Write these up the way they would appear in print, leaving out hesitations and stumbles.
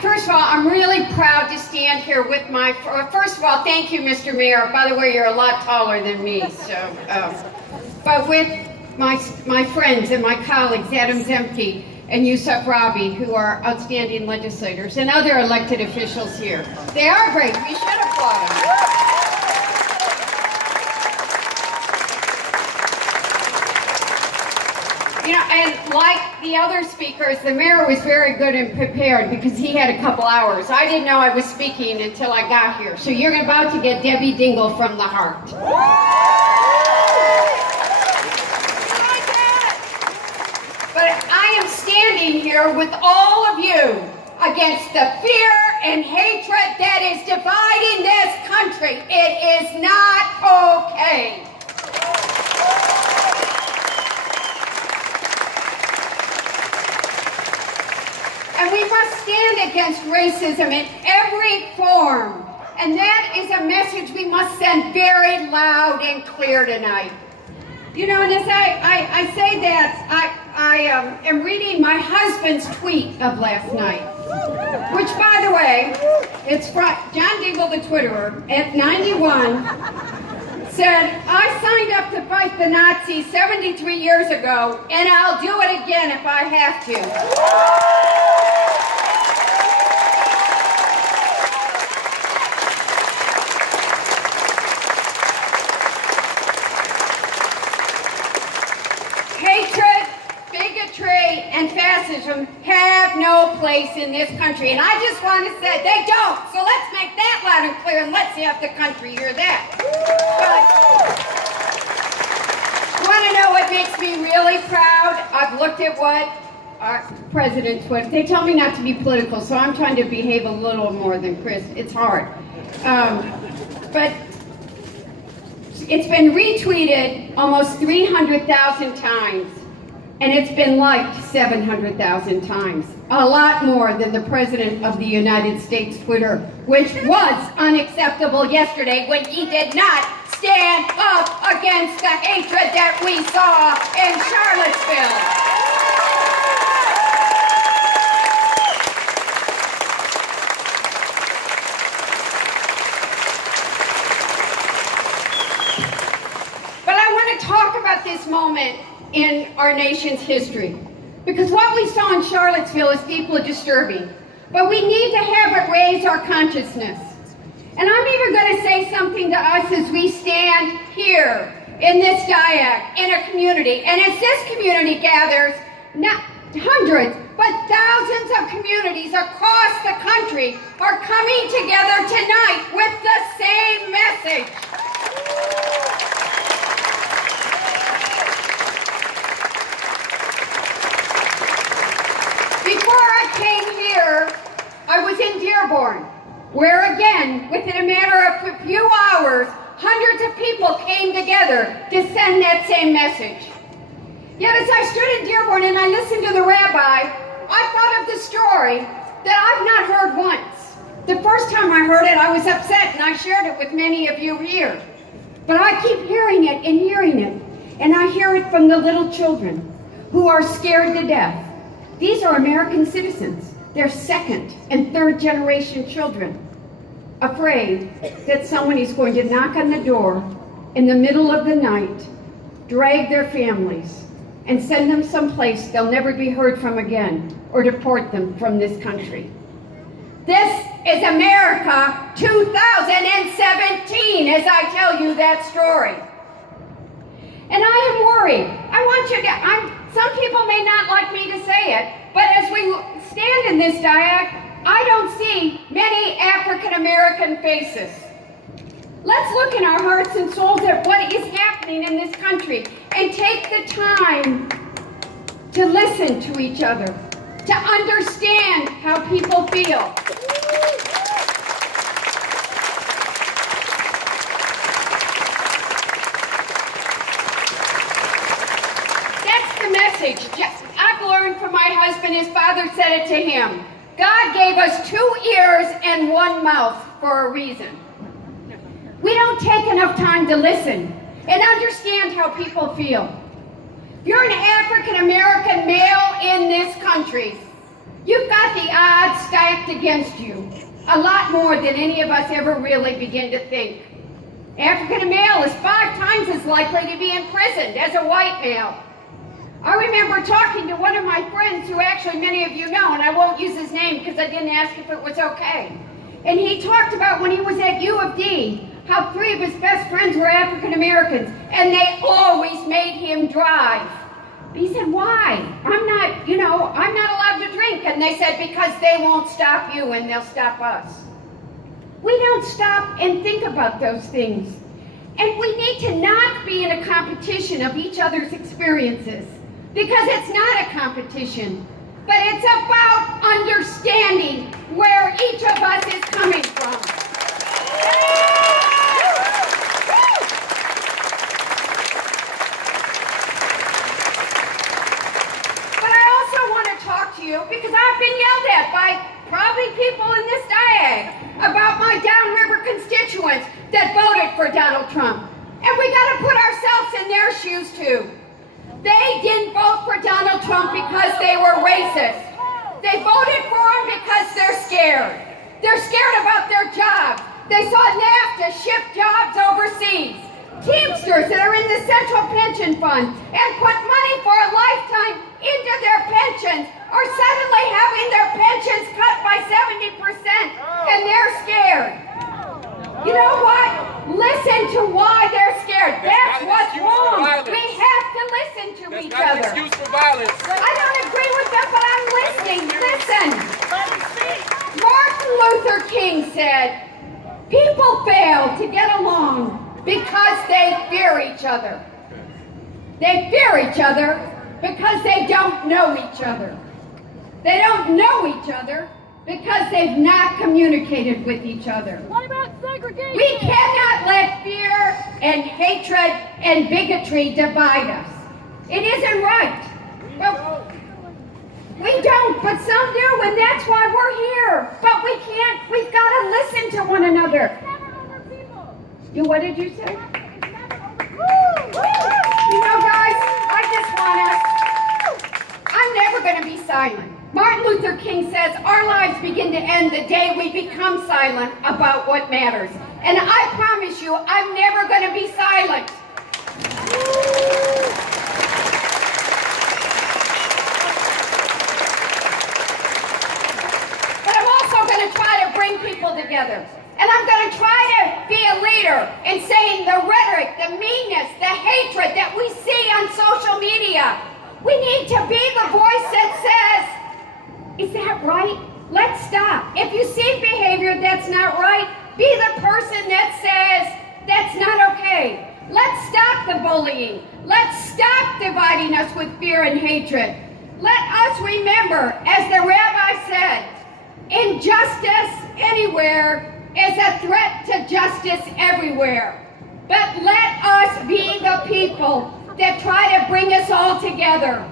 first of all, I'm really proud to stand here with my, first of all, thank you, Mr. Mayor. By the way, you're a lot taller than me, so, but with my friends and my colleagues, Adam Zemke and Yusuf Rabi, who are outstanding legislators, and other elected officials here. They are great. We should applaud them. You know, and like the other speakers, the mayor was very good and prepared because he had a couple hours. I didn't know I was speaking until I got here. So you're about to get Debbie Dingell from the heart. But I am standing here with all of you against the fear and hatred that is dividing this country. It is not okay. And we must stand against racism in every form. And that is a message we must send very loud and clear tonight. You know, and as I say that, I am reading my husband's tweet of last night, which, by the way, it's from John Dingell, the Twitterer, at 91, said, I signed up to fight the Nazis 73 years ago, and I'll do it again if I have to. And fascism have no place in this country. And I just want to say they don't. So let's make that loud and clear, and let's see if the country hear that. But want to know what makes me really proud? I've looked at what our president tweeted. They tell me not to be political, so I'm trying to behave a little more than Chris. It's hard. But it's been retweeted almost 300,000 times. And it's been liked 700,000 times. A lot more than the President of the United States Twitter, which was unacceptable yesterday when he did not stand up against the hatred that we saw in Charlottesville. But I want to talk about this moment in our nation's history. Because what we saw in Charlottesville is deeply disturbing. But we need to have it raise our consciousness. And I'm even going to say something to us as we stand here in this diag, in a community. And as this community gathers, not hundreds, but thousands of communities across the country are coming together tonight with the same message. Before I came here, I was in Dearborn, where again, within a matter of a few hours, hundreds of people came together to send that same message. Yet as I stood in Dearborn and I listened to the rabbi, I thought of the story that I've not heard once. The first time I heard it, I was upset, and I shared it with many of you here. But I keep hearing it and hearing it, and I hear it from the little children who are scared to death. These are American citizens. They're second and third generation children, afraid that someone is going to knock on the door in the middle of the night, drag their families, and send them someplace they'll never be heard from again, or deport them from this country. This is America 2017 as I tell you that story. And I am worried. I want you to, some people may not like me to say it, but as we stand in this diag, I don't see many African American faces. Let's look in our hearts and souls at what is happening in this country and take the time to listen to each other, to understand how people feel. That's the message. I've learned from my husband, his father said it to him. God gave us 2 ears and 1 mouth for a reason. We don't take enough time to listen and understand how people feel. If you're an African American male in this country, you've got the odds stacked stacked against you, a lot more than any of us ever really begin to think. African male is 5 times as likely to be imprisoned as a white male. I remember talking to one of my friends who actually many of you know, and I won't use his name because I didn't ask if it was okay. And he talked about when he was at U of D, how 3 of his best friends were African Americans, and they always made him drive. He said, why? I'm not allowed to drink. And they said, because they won't stop you and they'll stop us. We don't stop and think about those things. And we need to not be in a competition of each other's experiences, because it's not a competition, but it's about understanding where each of us is coming from. But I also want to talk to you, because I've been yelled at by probably people in this diag about my downriver constituents that voted for Donald Trump. And we got to put ourselves in their shoes too. They didn't vote for Donald Trump because they were racist. They voted for him because they're scared. They're scared about their jobs. They saw NAFTA ship jobs overseas. Teamsters that are in the Central Pension Fund and put money for a lifetime into their pensions are suddenly having their pensions cut by 70%, and they're scared. You know what? Listen to why they're scared. That's what's wrong. We have to listen to each other. That's not an excuse for violence. I don't agree with them, but I'm listening. Listen. Martin Luther King said, people fail to get along because they fear each other. They fear each other because they don't know each other. They don't know each other because they've not communicated with each other. What about segregation? We cannot let fear and hatred and bigotry divide us. It isn't right. Well, we don't, but some do, and that's why we're here. But we can't, we've got to listen to one another. What did you say? You know, guys, I just want us, I'm never going to be silent. Martin Luther King says our lives begin to end the day we become silent about what matters. And I promise you, I'm never going to be silent. But I'm also going to try to bring people together. And I'm going to try to be a leader in saying the rhetoric, the meanness, the hatred that we see on social media. We need to be the voice that says, is that right? Let's stop. If you see behavior that's not right, be the person that says, that's not okay. Let's stop the bullying. Let's stop dividing us with fear and hatred. Let us remember, as the rabbi said, injustice anywhere is a threat to justice everywhere. But let us be the people that try to bring us all together.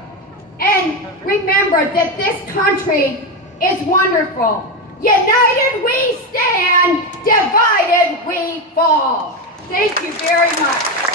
And remember that this country is wonderful. United we stand, divided we fall. Thank you very much.